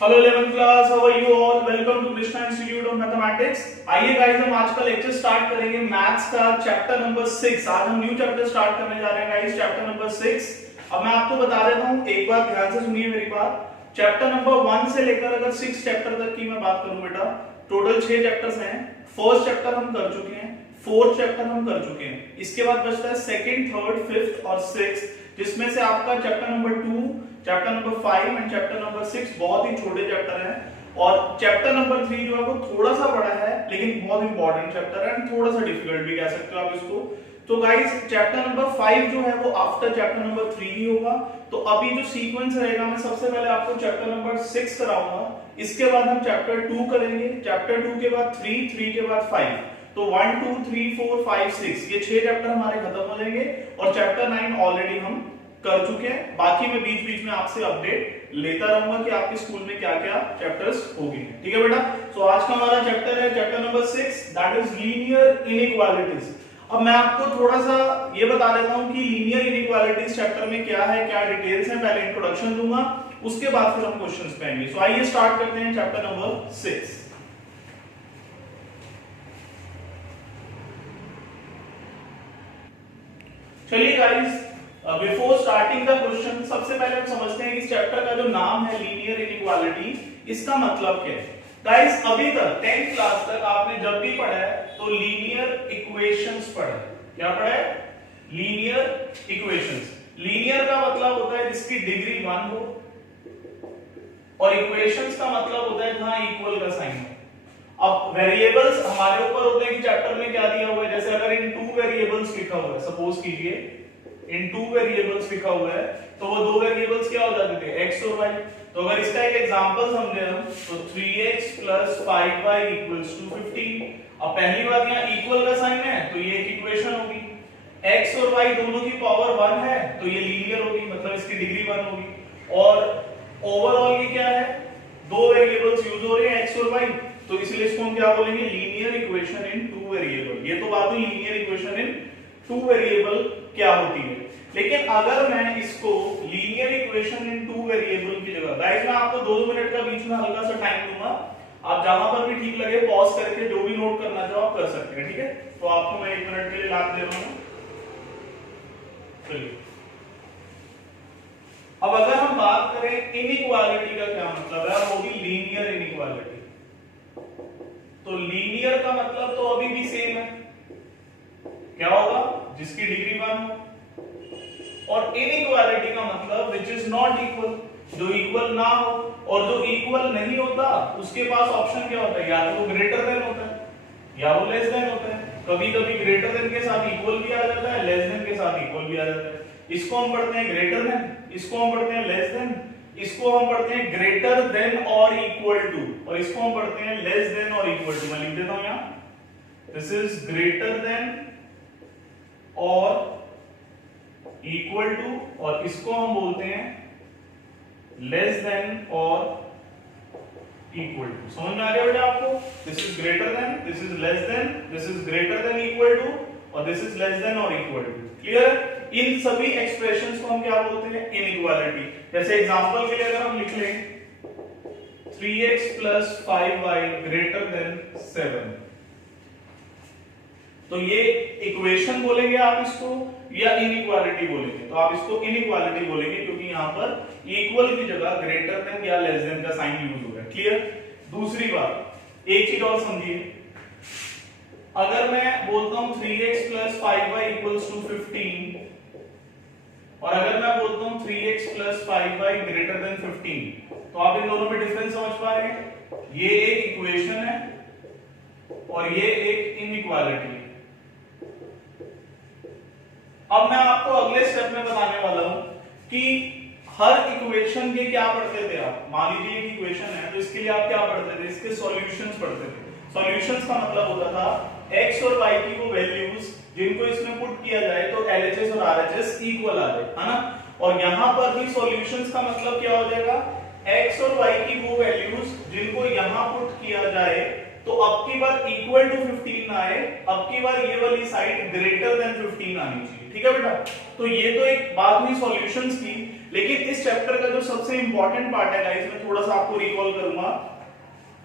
Hello 11th class, how are you all? Welcome to Krishna institute of mathematics. आइए guys, हम आज का lecture start करेंगे मैथ्स का चैप्टर नंबर 6। आज हम न्यू चैप्टर स्टार्ट करने जा रहे हैं गाइस, चैप्टर नंबर 6। अब मैं आपको बता देता हूं, एक बार ध्यान से सुनिए मेरी बात। चैप्टर नंबर 1 से लेकर अगर 6 चैप्टर तक की मैं बात करूं बेटा, टोटल 6 चैप्टर्स हैं। फर्स्ट चैप्टर हम कर चुके हैं, फोर्थ चैप्टर हम कर चुके हैं। इसके बाद बचता है सेकंड, थर्ड, फिफ्थ और सिक्स्थ, जिसमें से आपका chapter number 2, chapter number 5 and chapter number 6 बहुत ही छोटे चैप्टर हैं। और चैप्टर नंबर 3 जो है वो थोड़ा सा बड़ा है लेकिन बहुत इंपॉर्टेंट चैप्टर है, थोड़ा सा डिफिकल्ट भी कह सकते हो आप इसको। तो गाइस, चैप्टर नंबर 5 जो है वो आफ्टर चैप्टर नंबर 3 ही होगा। तो अभी जो सीक्वेंस रहेगा, मैं सबसे पहले आपको चैप्टर नंबर 6 कराऊंगा, इसके बाद हम चैप्टर 2 करेंगे, चैप्टर 2 के बाद 3 के बाद 5। तो 1 2 3 4 5 6 ये 6 चैप्टर हमारे खत्म हो जाएंगे और चैप्टर 9 ऑलरेडी हम कर चुके हैं। बाकी मैं बीच बीच में आपसे अपडेट लेता रहूंगा कि आपके स्कूल में क्या क्या चैप्टर्स होंगे। ठीक है बेटा? सो आज का हमारा चैप्टर है chapter number 6, that is linear inequalities. अब मैं आपको थोड़ा सा ये बता देता हूं कि लीनियर इनइक्वालिटीज चैप्टर में क्या है, क्या डिटेल्स हैं। पहले इंट्रोडक्शन दूंगा, उसके बाद फिर हम क्वेश्चंस पे आएंगे। सो आइए स्टार्ट करते हैं चैप्टर नंबर 6। चलिए guys, before starting the question, सबसे पहले हम समझते हैं कि इस चैप्टर का जो नाम है लीनियर इनइक्वालिटी, इसका मतलब क्या है। गाइस, अभी तक 10th क्लास तक आपने जब भी पढ़ा है तो लीनियर इक्वेशंस पढ़ा है। क्या पढ़ा है? Linear equations. लीनियर का मतलब होता है जिसकी डिग्री 1 हो, और इक्वेशंस का मतलब होता है जहां इक्वल का साइन हो। अब वेरिएबल्स हमारे ऊपर होते हैं कि चैप्टर में क्या दिया हुआ है। जैसे अगर इन 2 वेरिएबल्स लिखा हुआ है, सपोज कीजिए इन 2 वेरिएबल्स लिखा हुआ है, तो वो 2 वेरिएबल्स क्या हो जाते थे? x और y। तो अगर इसका एक एग्जांपल समझे हम, तो 3x + 5y = 15। अब पहली बात, यहाँ इक्वल का साइन है तो ये एक इक्वेशन होगी। x और y दोनों की पावर 1 है तो ये लीनियर होगी, मतलब इसकी डिग्री 1 होगी। और ओवरऑल ये क्या है? 2 वेरिएबल्स यूज हो रहे हैं, x और y, तो इसलिए इसको हम क्या बोलेंगे? Linear equation in 2 variable. ये तो बात हुई लीनियर इक्वेशन इन 2 वेरिएबल क्या होती है। लेकिन अगर मैं इसको लीनियर इक्वेशन इन 2 वेरिएबल की जगह, गाइस मैं आपको 2 मिनट का बीच में हल्का सा टाइम दूंगा, आप जहां पर भी ठीक लगे पॉज करके जो भी नोट करना चाहो आप कर सकते हैं। ठीक है? तो आपको मैं 1 मिनट के लिए लाभ दे रहा हूं। चलिए, अब अगर हम बात करें इनइक्वालिटी का क्या मतलब है, वो भी लीनियर इनइक्वालिटी। तो लीनियर का मतलब तो अभी भी सेम है, क्या होगा? जिसकी डिग्री 1 हो। और इनइक्वालिटी का मतलब विच इज नॉट इक्वल, जो इक्वल ना हो। और जो इक्वल नहीं होता उसके पास ऑप्शन क्या होता है? या तो वो ग्रेटर देन होता है या वो लेस देन होता है। कभी कभी ग्रेटर देन के साथ इक्वल भी आ जाता है, लेस देन के साथ इक्वल भी आ जाता है। इसको हम पढ़ते हैं ग्रेटर देन, इसको हम पढ़ते हैं लेस देन, इसको हम पढ़ते हैं ग्रेटर देन और इक्वल टू, और इसको हम पढ़ते हैं लेस देन और इक्वल टू। मैं लिख देता हूं यहां, दिस इज ग्रेटर देन और इक्वल टू, और इसको हम बोलते हैं लेस देन और इक्वल टू। समझ में आ गया बेटा आपको? This is greater than, this is less than, this is greater than equal to, और दिस इज लेस देन और इक्वल टू। क्लियर? इन सभी एक्सप्रेशंस को हम क्या बोलते हैं? इनइक्वालिटी। जैसे एग्जांपल के लिए अगर हम लिख लें 3x + 5y > 7, तो ये इक्वेशन बोलेंगे आप इसको या इनइक्वालिटी बोलेंगे? तो आप इसको इनइक्वालिटी बोलेंगे क्योंकि यहां पर इक्वल की जगह ग्रेटर देन या लेस देन का साइन यूज हो रहा है। क्लियर? दूसरी बात, एक चीज और समझिए, अगर मैं बोलता हूं 3x + 5y = 15, और अगर मैं बोलता हूं 3x + 5y > 15, तो आप इन दोनों में डिफरेंस समझ पा रहे हैं? ये एक इक्वेशन है और ये एक इनइक्वालिटी है। अब मैं आपको अगले स्टेप में बताने वाला हूं कि हर इक्वेशन के क्या पढ़ते थे आप। मान लीजिए एक इक्वेशन है, तो इसके लिए आप क्या पढ़ते थे? इसके सॉल्यूशंस पढ़ते थे। सॉल्यूशंस का मतलब होता था x और y की वो वैल्यूज जिनको इसमें पुट किया जाए तो LHS और RHS इक्वल आ जाए, है ना? और यहां पर भी सॉल्यूशंस का मतलब क्या हो जाएगा? x और y की वो वैल्यूज जिनको यहां पुट किया जाए तो अब की बार इक्वल टू 15 ना आए, अब की बार ये वाली साइड ग्रेटर देन 15 आनी चाहिए। ठीक है बेटा? तो ये तो एक बात हुई सॉल्यूशंस की, लेकिन इस इस चैप्टर का जो सबसे इंपॉर्टेंट पार्ट है गाइस, मैं थोड़ा सा आपको रिकॉल करूंगा।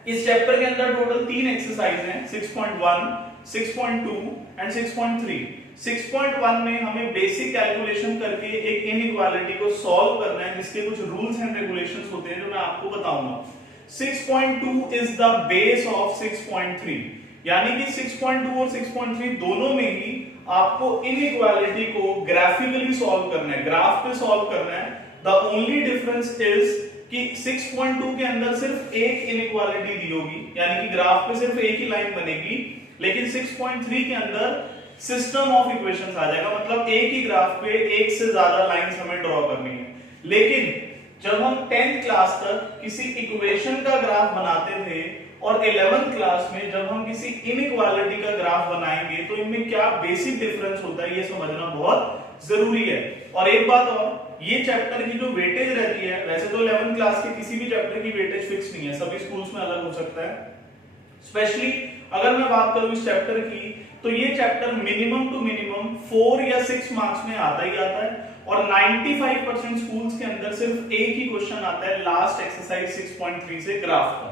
इस चैप्टर के अंदर टोटल 3 एक्सरसाइज हैं, 6.1, 6.2 एंड 6.3। 6.1 में हमें बेसिक कैलकुलेशन करके एक इनइक्वालिटी को सॉल्व करना है, जिसके कुछ रूल्स एंड रेगुलेशंस होते हैं जो मैं आपको बताऊंगा। 6.2 इज द बेस ऑफ 6.3, यानी कि 6.2 और 6.3 दोनों में ही आपको इनइक्वालिटी को ग्राफिकली सॉल्व करना है, ग्राफ पे सॉल्व करना है। द ओनली डिफरेंस इज कि 6.2 के अंदर सिर्फ एक इनइक्वालिटी दी होगी, यानी कि ग्राफ पे सिर्फ एक ही लाइन बनेगी, लेकिन 6.3 के अंदर सिस्टम ऑफ इक्वेशंस आ जाएगा, मतलब एक ही ग्राफ पे एक से ज्यादा लाइंस हमें ड्रॉ करनी है। लेकिन जब हम 10th क्लास तक किसी इक्वेशन का ग्राफ बनाते थे और 11th क्लास में जब हम किसी इनइक्वालिटी का ग्राफ बनाएंगे, तो इनमें क्या बेसिक डिफरेंस होता है ये समझना बहुत जरूरी है। और एक बात और, ये चैप्टर की जो वेटेज रहती है, वैसे तो 11th क्लास के किसी भी चैप्टर की वेटेज फिक्स नहीं है, सभी स्कूल्स में अलग हो सकता है। स्पेशली अगर मैं बात करूं इस चैप्टर की, तो ये चैप्टर मिनिमम टू मिनिमम 4 या 6 मार्क्स में आता ही आता है, और 95% स्कूल्स के अंदर सिर्फ एक ही क्वेश्चन आता है लास्ट एक्सरसाइज 6.3 से ग्राफ का।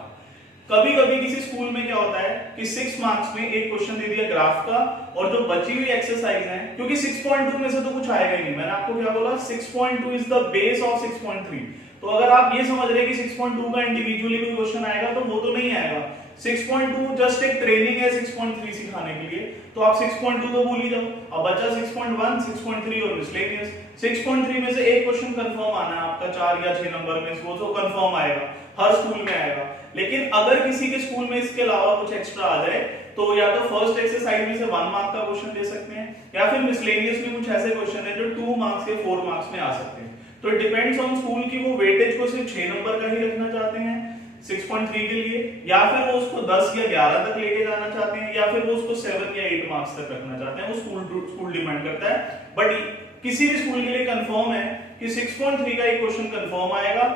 कभी कभी किसी स्कूल में क्या होता है कि 6 मार्क्स में एक क्वेश्चन दे दिया ग्राफ का, और जो बची हुई एक्सरसाइज है, क्योंकि 6.2 में से तो कुछ आएगा ही नहीं, मैंने आपको क्या बोला, 6.2 इज द बेस ऑफ 6.3। तो अगर आप ये समझ रहे हैं कि 6.2 का इंडिविजुअली कोई क्वेश्चन आएगा, तो वो तो नहीं आएगा। 6.2 जस्ट एक ट्रेनिंग है 6.3 सिखाने के लिए, तो आप 6.2 तो भूल ही जाओ। अब बचा 6.1, 6.3 और मिसलेनियस। 6.3 में से एक क्वेश्चन कंफर्म आना है आपका 4 या 6 नंबर में, वो तो कंफर्म आएगा, हर स्कूल में आएगा। लेकिन अगर किसी के स्कूल में इसके अलावा कुछ एक्स्ट्रा आ जाए, तो या तो फर्स्ट एक्सरसाइज में से 1 मार्क का क्वेश्चन दे सकते हैं, या फिर मिसलेनियस में कुछ ऐसे क्वेश्चन है जो 2 मार्क्स या 4 मार्क्स में आ सकते हैं। तो इट डिपेंड्स ऑन स्कूल की वो वेटेज को सिर्फ 6 नंबर का ही रखना चाहते हैं 6.3 के लिए, या फिर वो उसको 10 या 11 तक लेके जाना चाहते हैं, या फिर वो उसको 7 या 8 मार्क्स तक रखना चाहते हैं। वो स्कूल डिमांड करता है। बट किसी भी स्कूल के लिए कंफर्म है कि 6.3 का एक क्वेश्चन कंफर्म आएगा,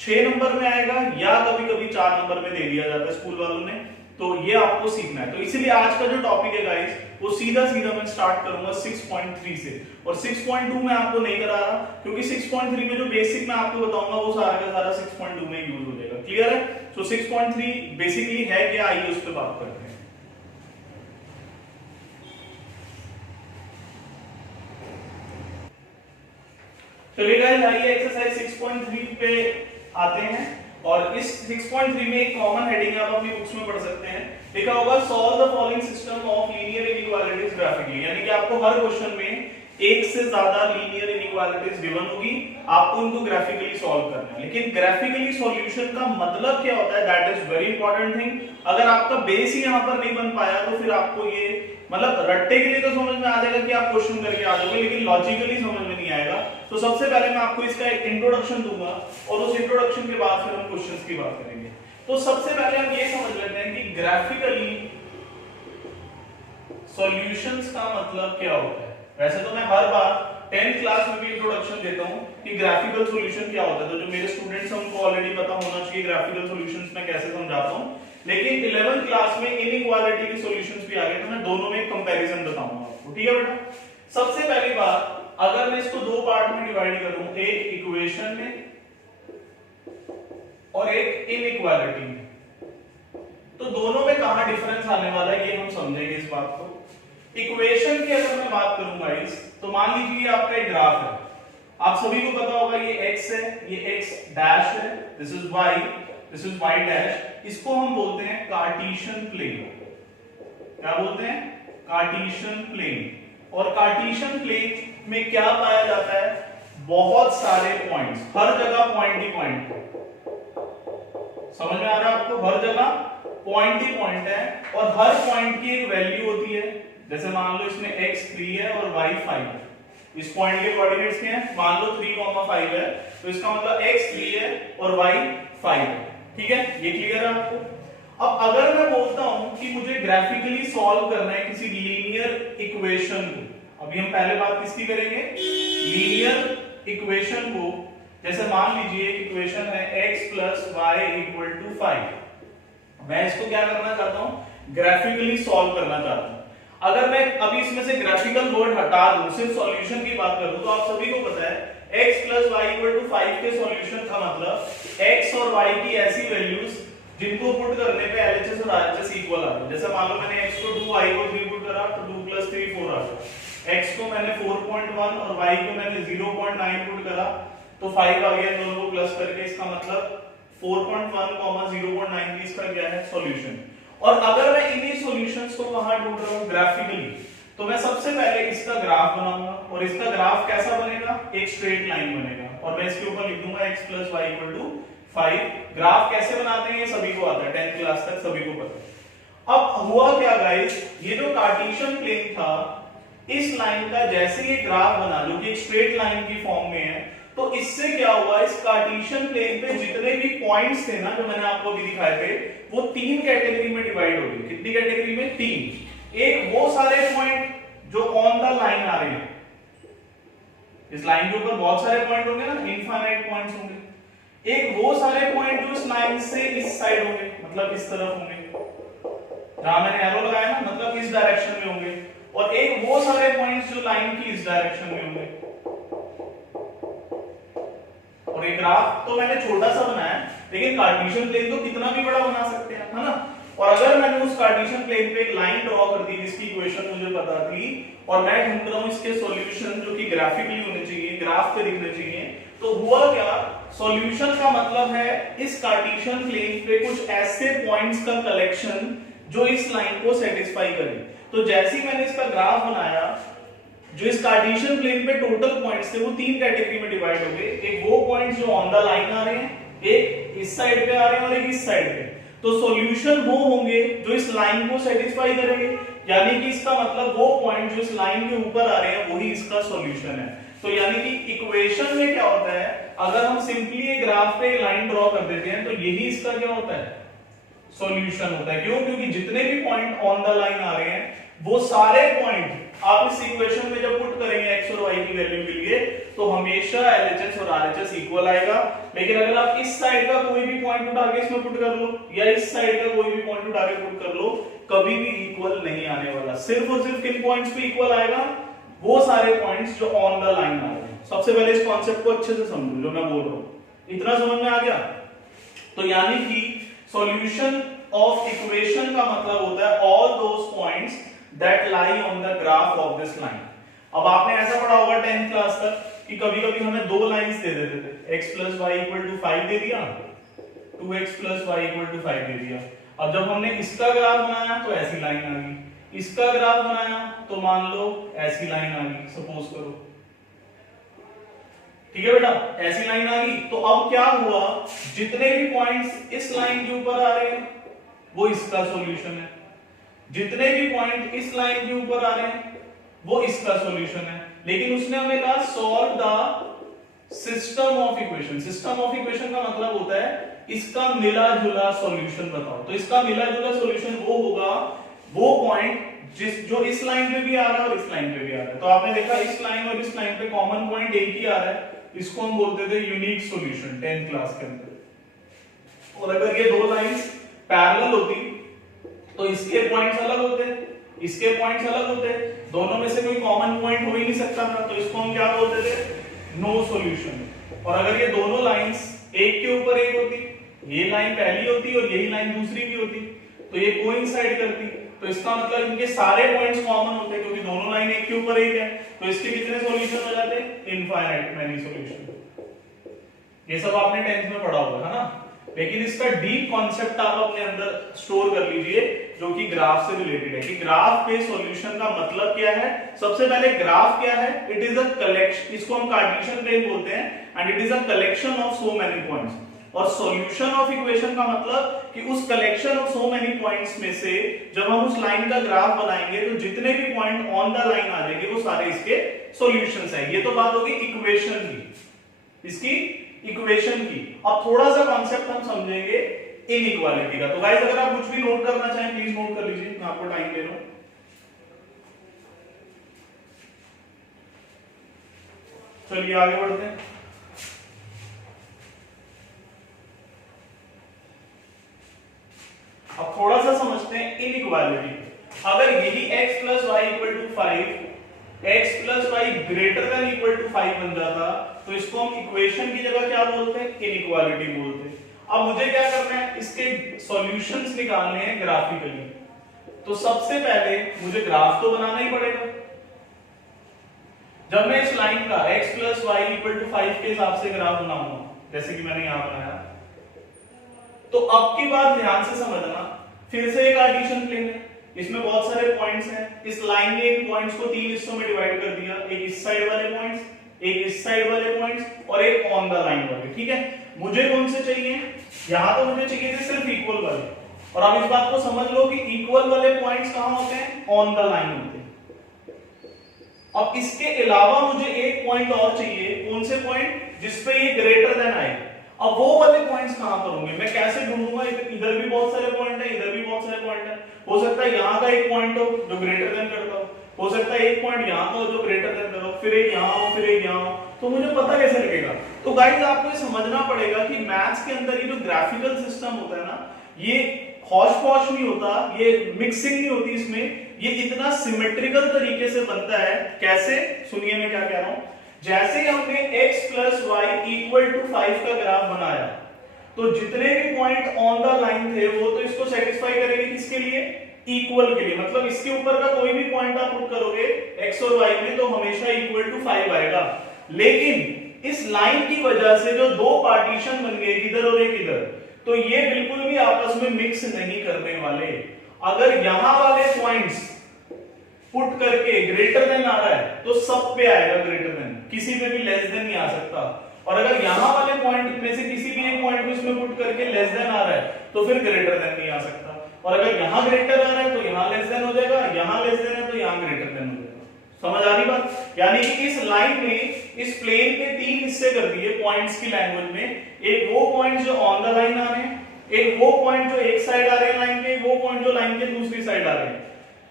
6 नंबर में आएगा, या कभी कभी 4 नंबर में दे दिया जाता है स्कूल वालों ने। तो ये आपको सीखना है। तो इसीलिए आज का जो टॉपिक है गाइस, वो सीधा मैं स्टार्ट करूंगा 6.3 से, और 6.2 में आपको नहीं करा रहा, क्योंकि 6.3 में जो बेसिक मैं आपको बताऊंगा वो सारा का सारा 6.2 में यूज हो जाएगा। क्लियर है? तो 6.3 बेसिकली है क्या, आइए उस पर बात करते हैं। चलिए गाइस, आइए एक्सरसाइज 6.3 पे आते हैं। और इस 6.3 में एक कॉमन हेडिंग आप अपनी बुक्स में पढ़ सकते हैं, लिखा होगा solve the following system of linear inequalities graphically. यानी कि आपको हर क्वेश्चन में एक से ज्यादा लीनियर इनइक्वालिटीज गिवन होगी, आपको उनको ग्राफिकली सॉल्व करना है। लेकिन ग्राफिकली सॉल्यूशन का मतलब क्या होता है, that is very important thing. अगर आपका बेस ही यहां पर नहीं बन पाया, तो फिर आपको ये मतलब रट्टे के लिए तो समझ में आ जाएगा कि आप क्वेश्चन करके आ जाओगे, लेकिन लॉजिकली समझ में नहीं आएगा। तो सबसे पहले मैं आपको इसका एक इंट्रोडक्शन दूंगा, और उस इंट्रोडक्शन के बाद फिर हम क्वेश्चंस की बात करेंगे। तो सबसे पहले हम ये समझ लेते हैं कि ग्राफिकली सॉल्यूशंस का मतलब क्या होता है। वैसे तो मैं हर बार 10th क्लास में भी इंट्रोडक्शन देता हूं कि ग्राफिकल सॉल्यूशन क्या होता है, तो जो मेरे स्टूडेंट्स हैं उनको ऑलरेडी पता होना चाहिए ग्राफिकल सॉल्यूशंस मैं कैसे समझाता हूं। लेकिन 11th क्लास में इनइक्वालिटी के सॉल्यूशंस भी आ गए, तो मैं दोनों में एक कंपैरिजन बताऊंगा आपको। ठीक है बेटा? सबसे पहली बात, अगर मैं इसको 2 पार्ट में डिवाइड करूं, एक इक्वेशन में और एक इनइक्वालिटी में, तो दोनों में कहां डिफरेंस आने वाला है ये हम समझेंगे इस बात को। इक्वेशन की अगर मैं बात करूं गाइस, तो मान लीजिए आपका एक ग्राफ है, आप सभी को पता होगा ये x है, ये x डैश है, दिस इज y डैश। इसको हम बोलते हैं कार्टेशियन प्लेन। क्या बोलते हैं? Cartesian plane. और कार्टेशियन प्लेन में क्या पाया जाता है? बहुत सारे पॉइंट्स, हर जगह पॉइंट ही पॉइंट। समझ में आ रहा है आपको? हर जगह पॉइंट ही पॉइंट है, और हर पॉइंट की एक वैल्यू होती है। जैसे मान लो इसमें x 3 है और y 5 है, इस पॉइंट के कोऑर्डिनेट्स क्या हैं? मान लो 3,5 है, तो इसका मतलब x 3 है और y 5 है। ठीक है, ये क्लियर है आपको? अब अगर मैं बोलता हूं कि मुझे ग्राफिकली सॉल्व करना है किसी लीनियर इक्वेशन को, अभी हम पहले बात किसकी करेंगे? लीनियर इक्वेशन को। जैसे मान लीजिए एक इक्वेशन है x + y = 5। मैं इसको क्या करना चाहता हूं? ग्राफिकली सॉल्व करना चाहता हूं। अगर मैं अभी इसमें से ग्राफिकल वर्ड हटा दूं, सिर्फ सॉल्यूशन की बात करूं, तो आप सभी को पता है x plus Y equal to 5 के सॉल्यूशन का मतलब x और y की ऐसी वैल्यूज जिनको पुट करने पे LHS और RHS इक्वल आ रहे हैं। जैसे मान लो मैंने x को 2 y को 3 पुट करा तो 2 + 3 4 आ गया। x को मैंने 4.1 और y को मैंने 0.9 पुट करा तो 5 आ गया। इन दोनों को प्लस करके इसका मतलब 4.1, 0.9 की इसका क्या है सॉल्यूशन। और अगर मैं इन्हीं सॉल्यूशंस को वहां ढूंढ रहा हूं ग्राफिकली तो मैं सबसे पहले इसका ग्राफ बनाऊंगा और इसका ग्राफ कैसा बनेगा, एक स्ट्रेट लाइन बनेगा और मैं इसके ऊपर लिख दूंगा x + y = 5। ग्राफ कैसे बनाते हैं ये सभी को आता है, 10th क्लास तक सभी को पता है। अब हुआ क्या गाइस, ये जो कार्टेशियन प्लेन था इस लाइन का जैसे ये ग्राफ बना जो कि एक स्ट्रेट लाइन की फॉर्म में है तो इससे क्या हुआ, इस कार्टेशियन प्लेन पे जितने भी पॉइंट्स थे ना जो मैंने आपको अभी दिखाए थे वो 3 कैटेगरी में डिवाइड हो गए। कितनी कैटेगरी में, 3। एक वो सारे पॉइंट जो ऑन द लाइन आ रहे हैं, इस लाइन के ऊपर बहुत सारे पॉइंट होंगे ना, इनफाइनाइट पॉइंट्स होंगे। एक वो सारे पॉइंट जो इस लाइन से इस साइड होंगे, मतलब इस तरफ होंगे, जहां मैंने एरो लगाया ना मतलब इस डायरेक्शन में होंगे। और एक वो सारे पॉइंट्स जो लाइन की इस डायरेक्शन में होंगे। और ये ग्राफ तो मैंने छोटा सा बनाया लेकिन कार्टेशियन प्लेन तो कितना भी बड़ा बना सकते हैं, है ना। और अगर मैंने उस कार्टेशियन प्लेन पे एक लाइन ड्रॉ कर दी जिसकी इक्वेशन मुझे पता थी और मैं ढूंढ रहा हूं इसके सॉल्यूशन जो कि ग्राफिकली होने चाहिए, ग्राफ पे दिखने चाहिए, तो हुआ क्या, सॉल्यूशन का मतलब है इस कार्टेशियन प्लेन पे कुछ ऐसे पॉइंट्स का कलेक्शन जो इस लाइन को सेटिस्फाई करे। तो जैसे ही मैंने इसका ग्राफ बनाया, जो इस कार्टेशियन प्लेन पे टोटल पॉइंट्स थे वो 3 कैटेगरी में डिवाइड हो गए। एक वो पॉइंट्स जो ऑन द लाइन आ रहे हैं, एक इस साइड पे आ रहे हैं और एक इस साइड पे। तो सॉल्यूशन वो होंगे जो इस लाइन को सेटिस्फाई करेंगे, यानी कि इसका मतलब वो पॉइंट जो इस लाइन के ऊपर आ रहे हैं वही इसका सॉल्यूशन है। तो यानी कि इक्वेशन में क्या होता है, अगर हम सिंपली एक ग्राफ पे लाइन ड्रॉ कर देते हैं तो यही इसका क्या होता है, सॉल्यूशन होता है। क्यों, क्योंकि जितने भी पॉइंट ऑन द लाइन आ रहे हैं वो सारे पॉइंट आप इस इक्वेशन में जब पुट करेंगे x और y की वैल्यू के लिए तो हमेशा LHS और RHS इक्वल आएगा। लेकिन अगर आप इस साइड का कोई भी पॉइंट उठा के इसमें पुट कर लो या इस साइड का कोई भी पॉइंट उठा के पुट कर लो, कभी भी इक्वल नहीं आने वाला। सिर्फ और सिर्फ किन पॉइंट्स पे इक्वल आएगा, वो सारे पॉइंट्स जो ऑन द लाइन आ रहे हैं। सबसे पहले इस कॉन्सेप्ट को अच्छे से समझो जो मैं बोल रहा हूं। इतना समझ में आ गया? तो यानी कि सॉल्यूशन ऑफ इक्वेशन का मतलब होता है all those points that lie on the graph of this line। अब आपने ऐसा पढ़ा होगा 10th क्लास तक कि कभी-कभी हमें दो लाइंस दे देते थे, x + y = 5 दे दिया, 2x + y = 5 दे दिया। अब जब हमने इसका ग्राफ बनाया तो ऐसी लाइन आ गई, इसका ग्राफ बनाया तो मान लो ऐसी लाइन आ गई, सपोज करो, ठीक है बेटा, ऐसी लाइन आ गई। तो अब क्या हुआ, जितने भी पॉइंट्स इस लाइन के ऊपर आ रहे हैं वो इसका सॉल्यूशन है, जितने भी पॉइंट इस लाइन के ऊपर आ रहे हैं वो इसका सॉल्यूशन है। लेकिन उसने हमें कहा solve the system of equation. System of equation का मतलब होता है इसका मिला जुला सॉल्यूशन बताओ। तो इसका मिला जुला सॉल्यूशन वो होगा वो पॉइंट जो इस लाइन पे भी आ रहा है और इस लाइन पे भी आ रहा है। तो आपने देखा इस लाइन और इस लाइन पे कॉमन पॉइंट एक ही आ रहा है, इसको हम बोलते थे यूनिक सॉल्यूशन 10th क्लास के अंदर। और अगर ये दो लाइंस पैरेलल होती तो इसके पॉइंट्स अलग होते, इसके पॉइंट्स अलग होते, दोनों में से कोई कॉमन पॉइंट हो ही नहीं सकता था। तो इसको हम क्या बोलते थे, नो सॉल्यूशन। और अगर ये दोनों लाइंस एक के ऊपर एक होती, ये लाइन पहली होती और यही लाइन दूसरी भी होती, तो ये कोइंसाइड करती, तो इसका मतलब इनके सारे पॉइंट्स कॉमन होते क्योंकि दोनों लाइन एक के ऊपर एक है। तो इसके कितने सॉल्यूशन हो जाते, इनफाइनाइट मैनी सॉल्यूशन। ये सब आपने 10th में पढ़ा होगा, है ना। लेकिन इसका डीप कॉन्सेप्ट आप अपने अंदर स्टोर कर लीजिए जो कि ग्राफ से रिलेटेड है कि ग्राफ पे सॉल्यूशन का मतलब क्या है। सबसे पहले ग्राफ क्या है, इट इज अ कलेक्शन, इसको हम कार्टेशियन प्लेन बोलते हैं, and it is a collection of so many points. और सॉल्यूशन ऑफ इक्वेशन का मतलब कि उस collection of so many points में से जब हम उस लाइन का ग्राफ बनाएंगे तो जितने भी पॉइंट ऑन द लाइन आ जाएंगे वो सारे इसके सॉल्यूशंस हैं। ये तो बात होगी इक्वेशन की, इसकी इक्वेशन की। अब थोड़ा सा कॉन्सेप्ट हम समझेंगे इनइक्वालिटी का। तो गाइस अगर आप कुछ भी नोट करना चाहें प्लीज नोट कर लीजिए, मैं आपको टाइम दे रहा हूं। चलिए आगे बढ़ते हैं। अब थोड़ा सा समझते हैं इनइक्वालिटी। अगर यही x + y = 5, x + y > 5 बन जाता तो इसको हम इक्वेशन की जगह क्या बोलते हैं, इनइक्वालिटी बोलते हैं। अब मुझे क्या करना है, इसके सॉल्यूशंस निकालने हैं ग्राफिकली। तो सबसे पहले मुझे ग्राफ तो बनाना ही पड़ेगा। जब मैं इस लाइन का x + y = 5 के हिसाब से ग्राफ बनाऊंगा, जैसे कि मैंने यहां बनाया, तो अब की बात ध्यान से समझना, फिर से एक कार्टेशियन प्लेन है, इसमें बहुत सारे पॉइंट्स हैं। इस लाइन ने इन पॉइंट्स को 3 हिस्सों में डिवाइड कर दिया, एक इस साइड वाले पॉइंट्स, एक इस साइड वाले पॉइंट्स और एक ऑन द लाइन वाले। ठीक है, मुझे कौन से चाहिए, यहां तो मुझे चाहिए थे सिर्फ इक्वल वाले। और आप इस बात को समझ लो कि इक्वल वाले पॉइंट्स कहां होते हैं, ऑन द लाइन होते हैं। अब इसके अलावा मुझे एक पॉइंट और चाहिए, कौन से पॉइंट, जिसपे ये ग्रेटर देन आए। अब वो वाले पॉइंट्स कहां पर होंगे, मैं कैसे ढूंढूंगा, इधर भी बहुत सारे पॉइंट है, इधर भी बहुत सारे पॉइंट है। हो सकता है यहां का एक पॉइंट हो जो ग्रेटर देन करता हो सकता है एक पॉइंट यहां का हो जो ग्रेटर देन करो, फिर एक यहां हो, फिर एक यहां हो, तो मुझे पता कैसे लगेगा। तो गाइस आपको ये समझना पड़ेगा कि मैथ्स के अंदर ये जो ग्राफिकल सिस्टम होता है ना, ये हौश पौश नहीं होता, ये मिक्सिंग नहीं होती इसमें, ये इतना सिमेट्रिकल तरीके से बनता है। कैसे, सुनिए मैं क्या कह रहा हूं। जैसे ही हमने x + y = 5 का ग्राफ बनाया, तो जितने भी पॉइंट ऑन द लाइन थे वो तो इसको सेटिस्फाई करेंगे, किसके लिए, इक्वल के लिए। मतलब इसके ऊपर का कोई भी पॉइंट आप पुट करोगे x और y में तो हमेशा = 5 आएगा। लेकिन इस लाइन की वजह से जो दो पार्टीशन बन गए, इधर और एक इधर, तो ये बिल्कुल भी आपस में मिक्स नहीं करने वाले। अगर यहां वाले पॉइंट्स पुट करके ग्रेटर देन आ रहा है तो सब पे आएगा ग्रेटर देन, किसी पे भी लेस देन नहीं आ सकता। और अगर यहां वाले पॉइंट में से किसी भी एक पॉइंट को इसमें पुट करके लेस देन आ रहा है तो फिर ग्रेटर देन नहीं आ सकता। और अगर यहां ग्रेटर आ रहा है तो यहां लेस देन हो जाएगा, यहां लेस देन है तो यहां ग्रेटर देन हो जाएगा। समझ आ रही बात। यानी कि इस लाइन ने इस प्लेन के 3 हिस्से कर दिए पॉइंट्स की लैंग्वेज में। एक वो पॉइंट जो ऑन द लाइन आ रहे हैं, एक वो पॉइंट जो एक साइड आ रहे हैं लाइन के, वो पॉइंट जो लाइन के दूसरी साइड आ रहे हैं।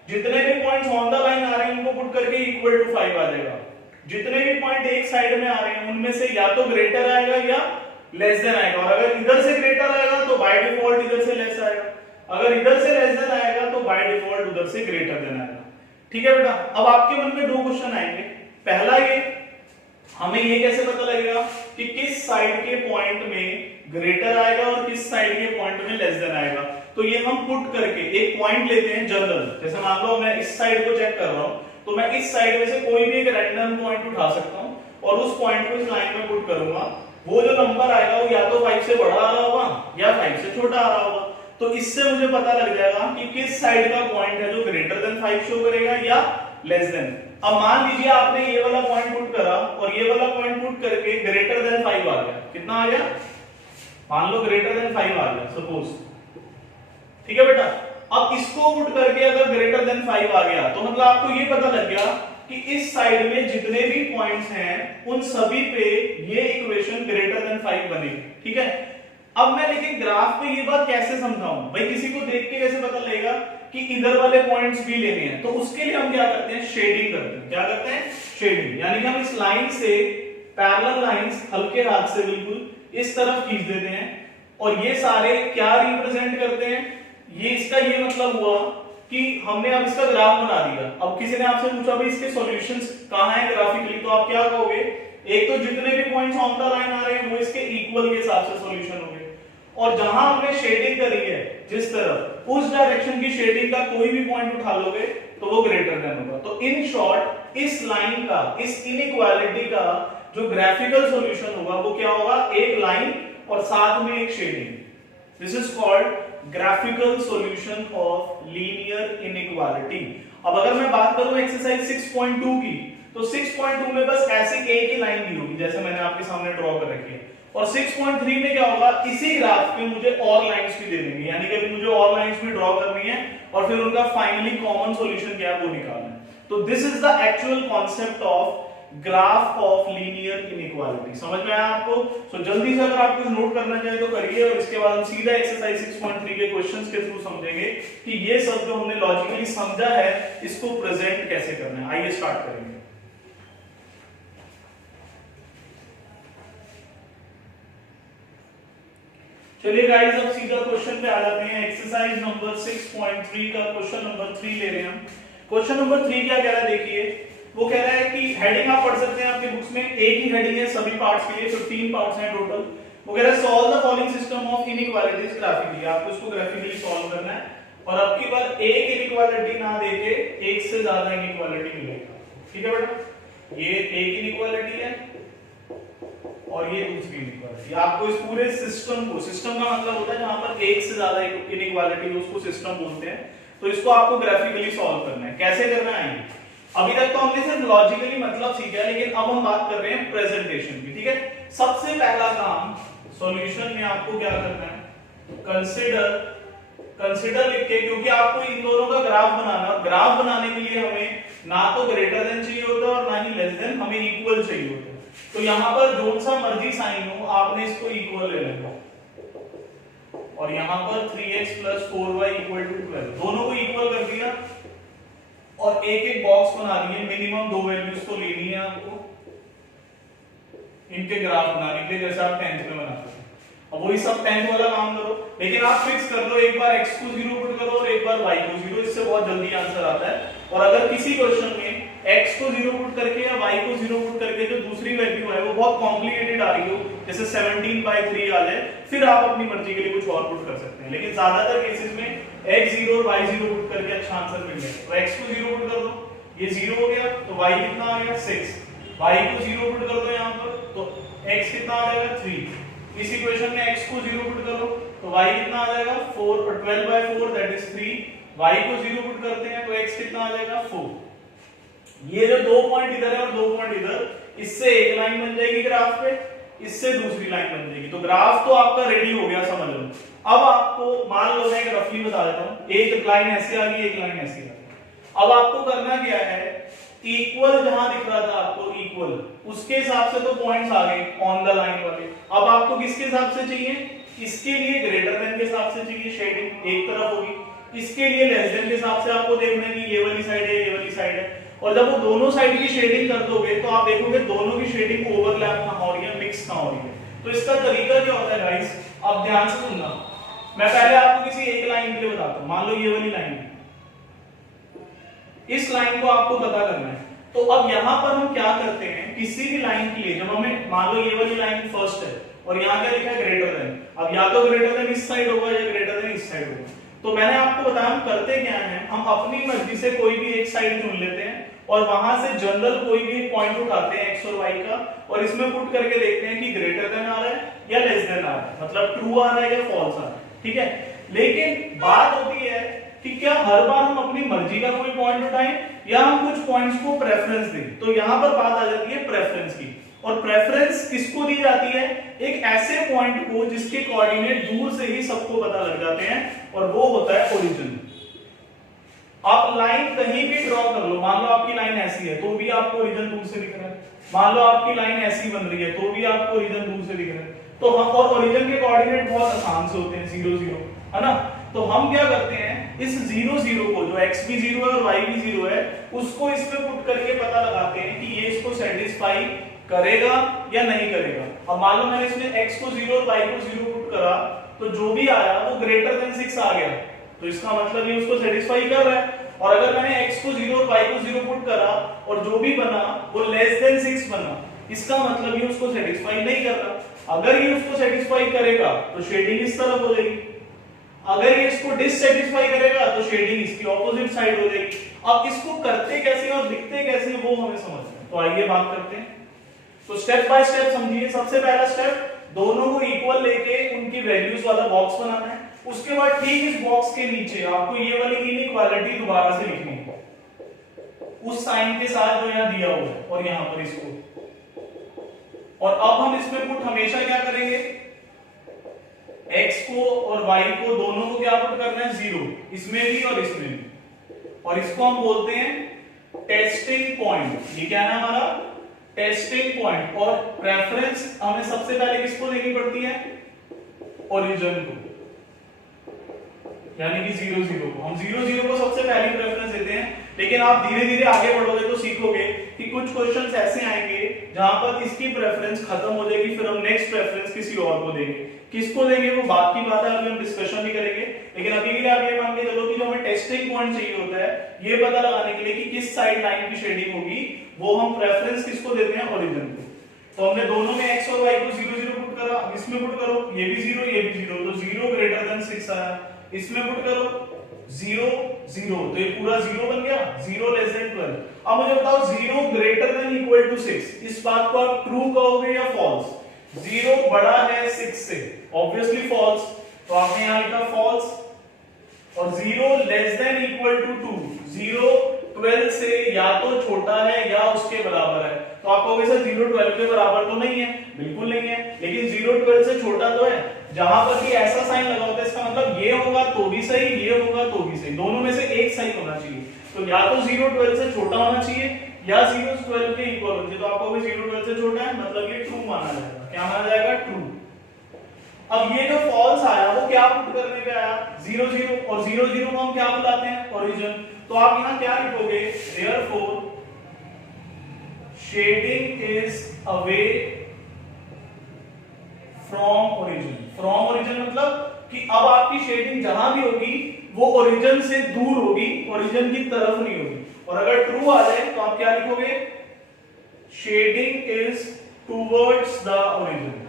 जितने भी पॉइंट्स ऑन द लाइन आ रहे हैं उनको पुट करके =5 आ जाएगा। जितने भी पॉइंट एक साइड में आ रहे हैं उनमें से या तो ग्रेटर आएगा या लेस देन आएगा। और अगर इधर से ग्रेटर आएगा तो बाय डिफॉल्ट इधर से लेस आएगा, अगर इधर से लेस देन आएगा तो बाय डिफॉल्ट उधर से ग्रेटर देन आएगा। ठीक है बेटा। अब आपके मन में 2 क्वेश्चन आएंगे। पहला ये, हमें ये कैसे पता लगेगा कि किस साइड के पॉइंट में ग्रेटर आएगा और किस साइड के पॉइंट में लेस देन आएगा। तो ये हम पुट करके एक पॉइंट लेते हैं जनरल, जैसे मान लो मैं इस साइड को चेक कर रहा हूं, तो मैं इस साइड में से कोई भी एक रैंडम पॉइंट उठा सकता हूं और उस पॉइंट को इस लाइन में पुट करूंगा। वो जो नंबर आएगा वो या तो 5 से बड़ा आ रहा होगा या 5 से छोटा आ रहा होगा। तो इससे मुझे पता लग जाएगा कि किस साइड का पॉइंट है जो ग्रेटर देन 5 शो करेगा या लेस देन। अब मान लीजिए आपने ये वाला पॉइंट पुट करा और ये वाला पॉइंट पुट करके ग्रेटर देन 5 आ गया। कितना आ गया, मान लो ग्रेटर देन 5 आ गया सपोज। ठीक है बेटा। अब इसको पुट करके अगर ग्रेटर देन 5 आ गया तो मतलब आपको ये पता लग गया कि इस साइड में जितने भी पॉइंट्स हैं उन सभी पे ये इक्वेशन ग्रेटर देन 5 बनेगी। ठीक है। अब मैं लेकिन ग्राफ पे ये बात कैसे समझाऊं भाई, किसी को देख के कैसे पता लगेगा कि इधर वाले पॉइंट्स भी लेने हैं। तो उसके लिए हम क्या करते हैं, शेडिंग करते हैं। क्या करते हैं, शेडिंग। यानी कि हम इस लाइन से पैरेलल लाइंस हल्के हाथ से बिल्कुल इस तरफ खींच देते हैं और ये सारे क्या रिप्रेजेंट करते हैं, ये इसका ये मतलब हुआ कि हमने अब इसका ग्राफ बना दिया। अब किसी ने आपसे पूछा भाई इसके सॉल्यूशंस कहां हैं ग्राफिकली, तो आप क्या कहोगे, एक तो जितने भी पॉइंट्स ऑन द लाइन आ रहे हैं वो इसके इक्वल के हिसाब से सॉल्यूशन होंगे, और जहां हमने शेडिंग करी है जिस तरफ, उस डायरेक्शन की शेडिंग का कोई भी पॉइंट उठा लोगे तो वो ग्रेटर देन होगा। तो इन शॉर्ट इस लाइन का, इस इनइक्वालिटी का जो ग्राफिकल सॉल्यूशन होगा वो क्या होगा, एक लाइन और साथ में एक shading. This is called graphical solution of linear inequality. अब अगर मैं बात करूं एक्सरसाइज 6.2 की, तो 6.2 में बस ऐसे एक ही लाइन दी होगी जैसे मैंने आपके सामने ड्रॉ कर रखी है, और 6.3 में क्या होगा, इसी ग्राफ पे मुझे और लाइंस भी दे देंगे, यानी कि मुझे और लाइंस भी ड्रॉ करनी है और फिर उनका फाइनली कॉमन सॉल्यूशन क्या है वो निकालना है। तो this is the actual concept of graph of linear inequality. समझ में आया आपको? सो जल्दी से अगर आप कुछ नोट करना चाहे तो करिए, और इसके बाद हम सीधा एक्सरसाइज 6.3 के क्वेश्चंस के थ्रू समझेंगे कि ये सब जो हमने लॉजिकली समझा है इसको प्रेजेंट कैसे करना है। आइए स्टार्ट करेंगे। चलिए गाइस, अब सीधा क्वेश्चन पे आ जाते हैं। एक्सरसाइज नंबर 6.3 का क्वेश्चन नंबर 3 ले रहे हैं हम। क्वेश्चन नंबर 3 क्या कह रहा है देखिए, वो कह रहा है कि हेडिंग आप पढ़ सकते हैं आपके बुक्स में, एक ही हेडिंग है सभी पार्ट्स के लिए, 15 पार्ट्स हैं टोटल। वो कह रहा है solve the following system of inequalities graphically, आपको इसको ग्राफिकली सॉल्व करना है और अब की बार एक इनइक्वालिटी ना देके एक से ज्यादा इनइक्वालिटी मिलेगा। ठीक है बेटा, ये एक इनइक्वालिटी है और ये दूसरी इनइक्वालिटी। आपको इस पूरे सिस्टम को, सिस्टम का मतलब होता है जहां पर एक से ज्यादा इनइक्वालिटी हो उसको सिस्टम बोलते हैं। तो इसको आपको ग्राफिकली सॉल्व करना है। कैसे करना है? अभी तक तो हमने सिर्फ लॉजिकली मतलब सीखा है, लेकिन अब हम बात कर रहे हैं प्रेजेंटेशन की। ठीक है, सबसे पहला काम सॉल्यूशन में आपको क्या करना है, कंसीडर लिख के, क्योंकि आपको इन दोनों का ग्राफ बनाना, ग्राफ बनाने के लिए हमें ना तो ग्रेटर देन चाहिए होता है और ना ही लेस देन, हमें इक्वल चाहिए होता है। तो यहां पर जो सा मर्जी साइन हो आपने इसको इक्वल ले लेना और यहां पर 3x + 4y = 12, दोनों को इक्वल कर दिया और एक एक बॉक्स बना लिए। मिनिमम 2 वैल्यूज तो लेनी है आपको इनके ग्राफ बनाने के लिए, जैसे आप 10th में बनाते हैं। अब वही सब 10th वाला काम करो, लेकिन आप फिक्स कर लो, एक बार x को 0 पुट करो और एक बार y को 0, इससे बहुत जल्दी आंसर आता है। और अगर किसी क्वेश्चन में x को 0 पुट करके या y को 0 पुट करके जो दूसरी वैल्यू है वो बहुत कॉम्प्लिकेटेड आ रही हो, जैसे 17/3 आ जाए, फिर आप अपनी मर्जी के लिए कुछ और पुट कर सकते हैं। लेकिन ज्यादातर केसेस में x 0 और y 0 पुट करके अच्छा आंसर मिल जाए। तो x को 0 पुट कर दो, ये 0 हो गया, तो y कितना आ गया 6, y को 0 पुट कर दो यहां पर, तो x कितना आ जाएगा 3। इस इक्वेशन में x को 0 पुट करो तो y कितना आ जाएगा 4, और 12/4 दैट इज 3। y को 0 पुट करते हैं तो x कितना आ जाएगा 4। ये जो 2 पॉइंट इधर है और 2 पॉइंट इधर, इससे एक लाइन बन जाएगी ग्राफ पे, इससे दूसरी लाइन बन जाएगी। तो ग्राफ तो आपका रेडी हो गया, समझ लो। अब आपको मान लो, मैं एक रफली बता देता हूं, एक लाइन ऐसे आ गई, एक लाइन ऐसे आ गई। अब आपको करना क्या है, इक्वल जहां दिख रहा था आपको इक्वल, उसके हिसाब से तो पॉइंट्स आ गए ऑन द लाइन वाले। अब आपको किसके हिसाब से चाहिए, इसके लिए ग्रेटर देन के हिसाब से चाहिए, शेडिंग एक तरफ होगी। इसके लिए लेस देन के हिसाब से आपको देखना है कि ये वाली साइड है, ये वाली साइड है। और जब वो दोनों साइड की शेडिंग कर दोगे तो आप देखोगे दोनों की शेडिंग ओवरलैप कहां हो रही है, मिक्स कहां हो रही है। तो इसका तरीका क्या होता है गाइस, आप ध्यान से सुनना। मैं पहले आपको किसी एक लाइन के लिए बताता हूं, मान लो ये वाली लाइन है, इस लाइन को आपको पता करना है। तो अब यहां पर हम क्या करते हैं, किसी भी लाइन के लिए जब हमें, मान लो ये वाली लाइन फर्स्ट है और यहां क्या लिखा है ग्रेटर देन, अब या तो ग्रेटर देन इस साइड होगा या ग्रेटर देन इस साइड होगा। तो मैंने आपको बताया हम करते क्या हैं, हम अपनी मर्जी से कोई भी एक साइड चुन लेते हैं और वहां से जनरल कोई भी पॉइंट उठाते हैं x और y का, और इसमें पुट करके देखते हैं कि ग्रेटर देन आ रहा है या लेस देन आ रहा है, मतलब ट्रू आ रहा है या फॉल्स आ रहा है। ठीक है, लेकिन बात होती है कि क्या हर बार हम अपनी मर्जी का कोई पॉइंट उठाएं या हम कुछ पॉइंट्स को प्रेफरेंस दें। तो यहां पर बात आ जाती है प्रेफरेंस की, और प्रेफरेंस किसको दी जाती है, एक ऐसे पॉइंट को जिसके कोऑर्डिनेट दूर से ही सबको पता लग जाते हैं, और वो होता है ओरिजिन। आप लाइन कहीं भी ड्रॉ कर लो, मान लो आपकी लाइन ऐसी है तो भी आपको ओरिजिन दूर से दिख रहा है, मान लो आपकी लाइन ऐसी बन रही है तो भी आपको ओरिजिन दूर से दिख रहा है। तो हम, और ओरिजिन के कोऑर्डिनेट बहुत आसान से होते हैं, 0 0, है ना। तो हम क्या करते हैं, इस 0 0 को, जो x भी 0 है और y भी 0 है, उसको इसमें पुट करके पता लगाते हैं कि ये इसको सेटिस्फाई करेगा या नहीं करेगा। अब मान लो मैंने इसमें x को 0 और y को 0 पुट करा, तो जो भी आया वो ग्रेटर देन 6 आ गया, तो इसका मतलब ये उसको सेटिस्फाई कर रहा है। और अगर मैंने x को 0 और y को 0 पुट करा और जो भी बना वो लेस देन 6 बना, इसका मतलब ये उसको सेटिस्फाई नहीं कर रहा। अगर ये उसको सेटिस्फाई करेगा तो शेडिंग इस तरफ हो जाएगी, अगर ये इसको डिससेटिस्फाई करेगा तो शेडिंग इसकी ऑपोजिट साइड हो जाएगी। अब इसको करते कैसे और लिखते कैसे वो हमें समझना है, तो आइए बात करते हैं। तो स्टेप बाय स्टेप समझिए। सबसे पहला स्टेप, दोनों को इक्वल लेके उनकी वैल्यूज वाला बॉक्स बनाना है। उसके बाद ठीक इस बॉक्स के नीचे आपको ये वाली इनइक्वालिटी दोबारा से लिखनी है उस साइन के साथ जो यहां दिया हुआ है, और यहां पर इसको, और अब हम इसमें पुट हमेशा क्या करेंगे, x को और y को दोनों को क्या पुट करना है 0, इसमें भी और इसमें भी, और इसको हम बोलते हैं टेस्टिंग पॉइंट। ये क्या है हमारा टेस्टिंग पॉइंट। और प्रेफरेंस हमें सबसे पहले किसको देनी पड़ती है, ओरिजिन को, यानी कि 0 0 को। हम 0 0 को सबसे पहली प्रेफरेंस देते हैं, लेकिन आप धीरे धीरे आगे बढ़ोगे तो सीखोगे कि कुछ क्वेश्चंस ऐसे आएंगे जहां पर इसकी प्रेफरेंस खत्म हो जाएगी, फिर हम नेक्स्ट प्रेफरेंस किसी और को देंगे। किसको देंगे वो बात की बात है, अभी हम डिस्कशन भी करेंगे। लेकिन अभी के लिए आप ये मान के चलो कि जो हमें टेस्टिंग पॉइंट चाहिए होता है ये पता लगाने के लिए कि किस साइड लाइन की शेडिंग होगी वो हम प्रेफरेंस किसको देते हैं, ओरिजिन को। तो हमने दोनों में x और y को 0 0 पुट करा, इसमें पुट करो ये भी 0 ये भी 0, तो 0 ग्रेटर देन 6 आया, इसमें पुट करो 0 0, तो ये पूरा 0 बन गया, 0 लेस देन 12। अब मुझे बताओ 0 ग्रेटर देन इक्वल टू 6, इस बात को आप ट्रू कहोगे या फॉल्स? 0 बड़ा है 6 से, ऑब्वियसली फॉल्स, तो आपने यहां लिखा फॉल्स। और 0 लेस देन इक्वल टू 2, 0 12 से या तो छोटा है या उसके बराबर है, तो आप कहोगे सर 0 12 के बराबर तो नहीं है, बिल्कुल नहीं है, लेकिन 0 12 से छोटा तो है। जहां पर भी ऐसा साइन लगा होता है इसका मतलब ये होगा तो भी सही, ये होगा तो भी सही, दोनों में से एक सही होना चाहिए। तो या तो 0 12 से छोटा होना चाहिए या 0 12 के इक्वल होना चाहिए, तो आप कहोगे 0 12 से छोटा है, मतलब ये ट्रू माना जाएगा। क्या माना जाएगा? ट्रू। अब ये जो फॉल्स आया वो क्या पुट करने पे आया? 0 0, और 0 0 को हम क्या बुलाते हैं? ओरिजिन। तो आप यहां क्या लिखोगे? Therefore shading is away from origin. From origin मतलब कि अब आपकी शेडिंग जहां भी होगी वो ओरिजिन से दूर होगी, ओरिजिन की तरफ नहीं होगी। और अगर ट्रू आ जाए तो आप क्या लिखोगे? Shading is towards the origin.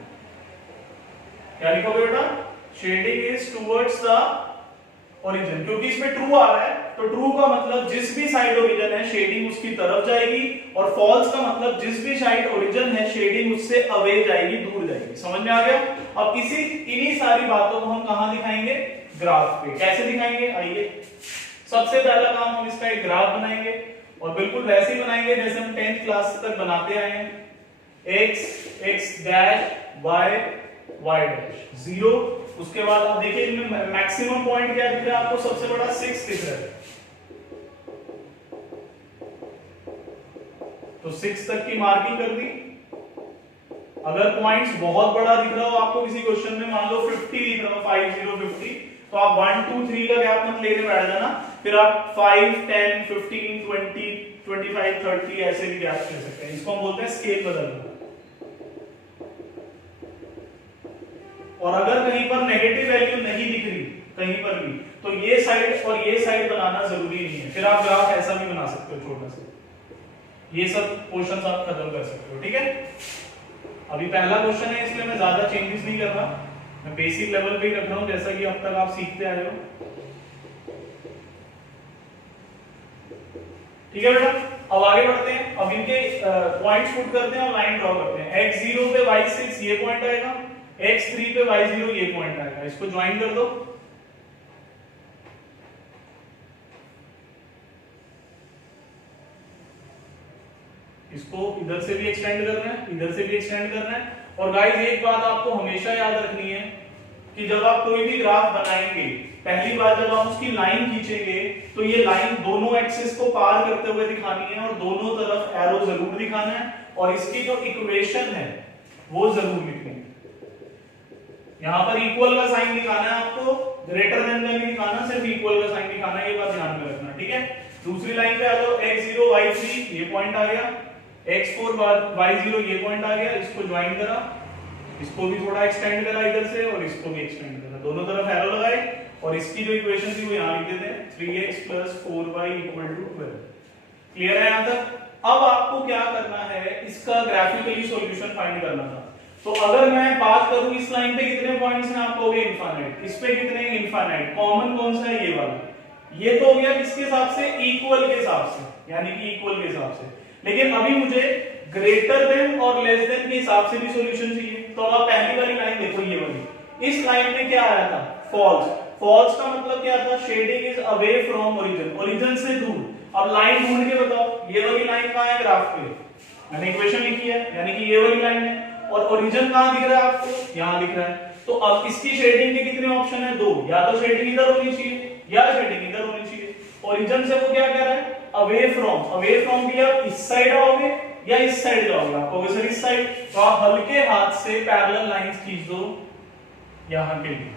क्या लिखोगे बेटा? Shading is towards the origin, क्योंकि इसमें ट्रू आ रहा है, तो ट्रू का मतलब जिस भी साइड ओरिजिन है शेडिंग उसकी तरफ जाएगी, और फॉल्स का मतलब जिस भी साइड ओरिजिन है शेडिंग उससे अवे जाएगी, दूर जाएगी। समझ में आ गया? अब इन्हीं सारी बातों को हम कहां दिखाएंगे? ग्राफ पे। कैसे दिखाएंगे? आइए, सबसे पहला काम हम इसका एक ग्राफ बनाएंगे, और बिल्कुल वैसे ही बनाएंगे जैसे हम 10th क्लास तक बनाते आए हैं। x dash y y dash 0। उसके बाद आप देखिए इनमें मैक्सिमम पॉइंट क्या दिख रहा है आपको? सबसे बड़ा 6 दिख रहा है, तो 6 तक की मार्किंग कर दी। अगर पॉइंट्स बहुत बड़ा दिख रहा हो आपको किसी क्वेश्चन में, मान लो 50 दिख रहा हो, 50 50, तो आप 1 2 3 का गैप मत लेके बैठ जाना, फिर आप 5 10 15 20 25 30 ऐसे भी गैप ले सकते हैं। इसको हम बोलते हैं स्केल बदलना। और अगर कहीं पर नेगेटिव वैल्यू नहीं दिख रही कहीं पर भी, तो ये साइड और ये साइड बनाना जरूरी नहीं है, फिर आप ग्राफ ऐसा भी बना सकते हो छोटा सा। ये सब क्वेश्चंस आप खत्म कर सकते हो, ठीक है? अभी पहला क्वेश्चन है इसलिए मैं ज्यादा चेंजेस नहीं कर रहा, मैं बेसिक लेवल पे ही रख रहा हूं जैसा कि अब तक आप सीखते आए हो। ठीक है बेटा, अब आगे बढ़ते हैं। अब इनके पॉइंट्स पुट करते हैं और लाइन ड्रॉ करते हैं। x0 पे y6 ये पॉइंट आएगा, x3 पे y0 ये पॉइंट आएगा, इसको ज्वाइन कर दो। इसको इधर से भी एक्सटेंड करना है, इधर से भी एक्सटेंड करना है। और गाइस एक बात आपको हमेशा याद रखनी है कि जब आप कोई भी ग्राफ बनाएंगे, पहली बार जब आप उसकी लाइन खींचेंगे तो ये लाइन दोनों एक्सिस को पार करते हुए दिखानी है, और दोनों तरफ एरो जरूर दिखाना है, और इसकी जो इक्वेशन है वो जरूर लिखनी है। यहां पर इक्वल का साइन दिखाना है आपको, ग्रेटर देन का नहीं दिखाना, सिर्फ इक्वल का साइन दिखाना है, ये बात ध्यान में रखना, ठीक है? दूसरी लाइन पे आ जाओ, x0 y3 ये पॉइंट आ गया, x4 y0 ये पॉइंट आ गया, इसको ज्वाइन करा, इसको भी थोड़ा एक्सटेंड करा इधर से, और इसको भी एक्सटेंड करा, दोनों तरफ एरो लगाए, और इसकी जो इक्वेशन थी वो यहां लिख देते हैं, 3x + 4y = 12। क्लियर है यहां तक? अब आपको क्या करना है, इसका ग्राफिकली सॉल्यूशन फाइंड करना था। तो अगर मैं बात करूं इस लाइन पे कितने पॉइंट्स हैं, आप कहोगे इनफाइनाइट, इस पे कितने? इनफाइनाइट। कॉमन कौन सा है? ये वाला। ये तो हो गया किसके हिसाब से? इक्वल के हिसाब से, यानी कि इक्वल के हिसाब से। लेकिन अभी मुझे ग्रेटर देन और लेस देन के हिसाब से भी सॉल्यूशन चाहिए। तो आप पहली वाली लाइन देखो, ये वाली, इस लाइन में क्या आया था? फॉल्स। फॉल्स का मतलब क्या था? Shading is away from origin, origin से दूर। अब लाइन ढूंढ के बताओ, ये वाली लाइन कहां है ग्राफ पे? मैंने इक्वेशन लिखी है, यानी कि ये वाली लाइन है, और ओरिजिन कहां दिख रहा है आपको? यहां दिख रहा है। तो अब इसकी शेडिंग के कितने ऑप्शन है? 2। या तो शेडिंग इधर होनी चाहिए या शेडिंग इधर होनी चाहिए। ओरिजिन से वो क्या कह रहा है? Away from. अवे फ्रॉम भी आप इस साइड आओगे या इस साइड जाओगे? आप कहोगे सर इस साइड, तो आप हल्के हाथ से पैरेलल लाइंस खींच दो यहां के लिए।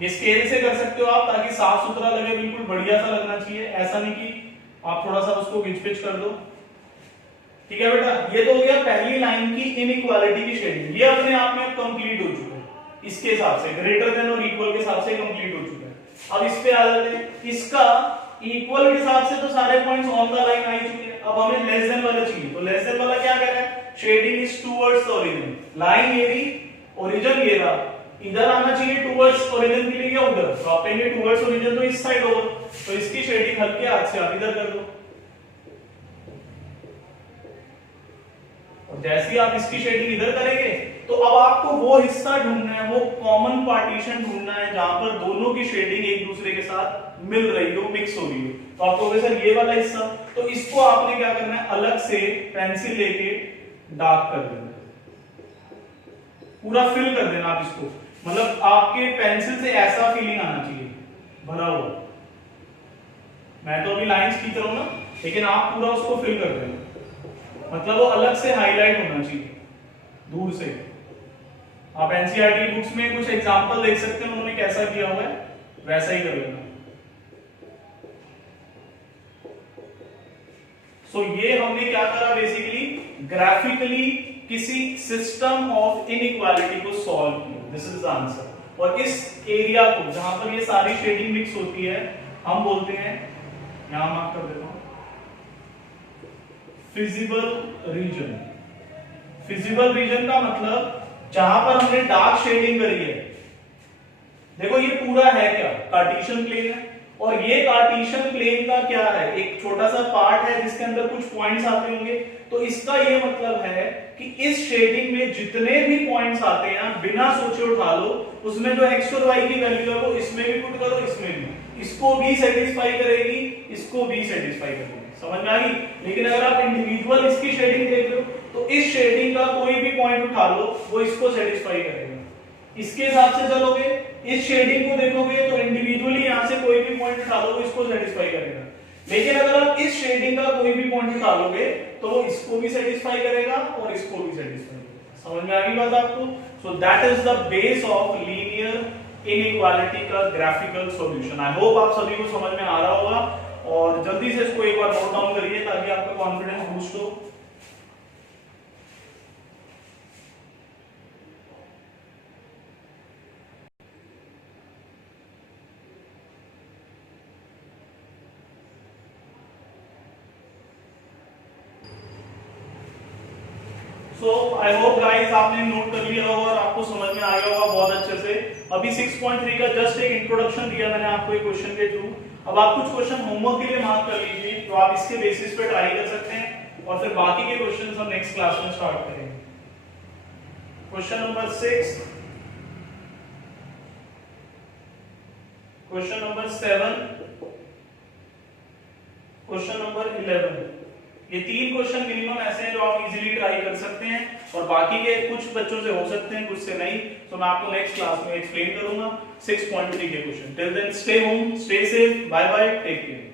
ये स्केल से कर सकते हो आप, ताकि साफ सुथरा लगे, बिल्कुल बढ़िया सा लगना चाहिए, ऐसा नहीं कि आप थोड़ा सा उसको घिच-पिच कर दो। ठीक है बेटा, ये तो हो गया पहली लाइन की इनइक्वालिटी की शेडिंग, ये अपने आप में कंप्लीट हो चुका है। इसके हिसाब से ग्रेटर देन और इक्वल के हिसाब से कंप्लीट हो चुका है। अब इस पे आ जाते हैं, इसका इक्वल के हिसाब से तो सारे पॉइंट्स ऑन द लाइन आ ही चुके हैं, अब हमें लेस देन वाला चाहिए, तो लेस देन वाला क्या कर रहा है, shading is towards the origin, line ये रही, ओरिजिन ये रहा, इधर आना चाहिए टुवर्ड्स ओरिजिन के लिए या उधर, तो आप कहेंगे टुवर्ड्स ओरिजिन तो इस साइड होगा, तो इसकी शेडिंग हल्के हाथ से आप इधर कर दो, और जैसे ही आप इसकी शेडिंग इधर करेंगे तो अब आपको वो हिस्सा ढूंढना है, वो कॉमन पार्टीशन ढूंढना है जहां पर दोनों की शेडिंग एक दूसरे के साथ मिल रही हो, मिक्स हो रही हो, तो आप कहोगे सर ये वाला हिस्सा, तो इसको आपने क्या करना है, अलग से पेंसिल लेके डार्क कर देना, पूरा फिल कर देना आप इसको, मतलब आपके पेंसिल से ऐसा फीलिंग आना चाहिए भरा हुआ, मैं तो अभी लाइंस खींच रहा हूं ना, लेकिन आप पूरा उसको फिल कर देना, मतलब वो अलग से हाईलाइट होना चाहिए दूर से। आप एनसीईआरटी बुक्स में कुछ एग्जांपल देख सकते हैं उन्होंने कैसा किया हुआ है, वैसा ही कर लेना। सो ये हमने क्या करा, बेसिकली ग्राफिकली किसी सिस्टम ऑफ इनइक्वालिटी को सॉल्व किया, दिस इज द आंसर। और इस एरिया को जहां पर ये सारी शेडिंग मिक्स होती है हम बोलते हैं, यहां मार्क कर देता हूं, फिजिबल रीजन। फिजिबल रीजन का मतलब जहां पर हमने डार्क शेडिंग करी है, देखो ये पूरा है क्या, कार्टेशियन प्लेन है, और ये कार्टेशियन प्लेन का क्या है, एक छोटा सा पार्ट है जिसके अंदर कुछ पॉइंट्स आते होंगे, तो इसका ये मतलब है कि इस शेडिंग में जितने भी पॉइंट्स आते हैं बिना सोचे उठा लो, उसमें जो एक्स और वाई की वैल्यू है वो इसमें भी पुट करो, इसमें भी, इसको भी सेटिस्फाई करेगी, इसको भी सेटिस्फाई करेगी, समझ में आ गई। लेकिन अगर आप इंडिविजुअल इसकी शेडिंग देख लो तो इस शेडिंग का कोई भी पॉइंट उठा लो वो इसको सेटिस्फाई करेगा, इसके हिसाब से चलोगे, इस शेडिंग को देखोगे तो इंडिविजुअली यहां से कोई भी पॉइंट उठा लो वो इसको सेटिस्फाई करेगा, लेकिन अगर आप इस शेडिंग का कोई भी पॉइंट उठा लोगे तो वो इसको भी सेटिस्फाई करेगा और इसको भी सेटिस्फाई करेगा, समझ में आ गई बात आपको। So that is the base of linear inequality का ग्राफिकल सॉल्यूशन। आई होप आप सभी को समझ में आ रहा होगा, और जल्दी से इसको एक बार नोट डाउन करिए ताकि आपका कॉन्फिडेंस बूस्ट हो। सो आई होप गाइस आपने नोट कर लिया होगा और आपको समझ में आ गया होगा बहुत अच्छे से। अभी 6.3 का जस्ट एक इंट्रोडक्शन दिया मैंने आपको एक क्वेश्चन के थ्रू, अब आप कुछ क्वेश्चन होमवर्क के लिए मार्क कर लीजिए, तो आप इसके बेसिस पे ट्राई कर सकते हैं, और फिर बाकी के क्वेश्चंस हम नेक्स्ट क्लास में स्टार्ट करेंगे। Question number 6, question number 7, question number 11, ये 3 क्वेश्चन मिनिमम ऐसे हैं जो आप इजीली ट्राई कर सकते हैं, और बाकी के कुछ बच्चों से हो सकते हैं कुछ से नहीं, तो मैं आपको नेक्स्ट क्लास में एक्सप्लेन करूंगा 6.3 के question. Till then stay home, stay safe, bye bye, take care.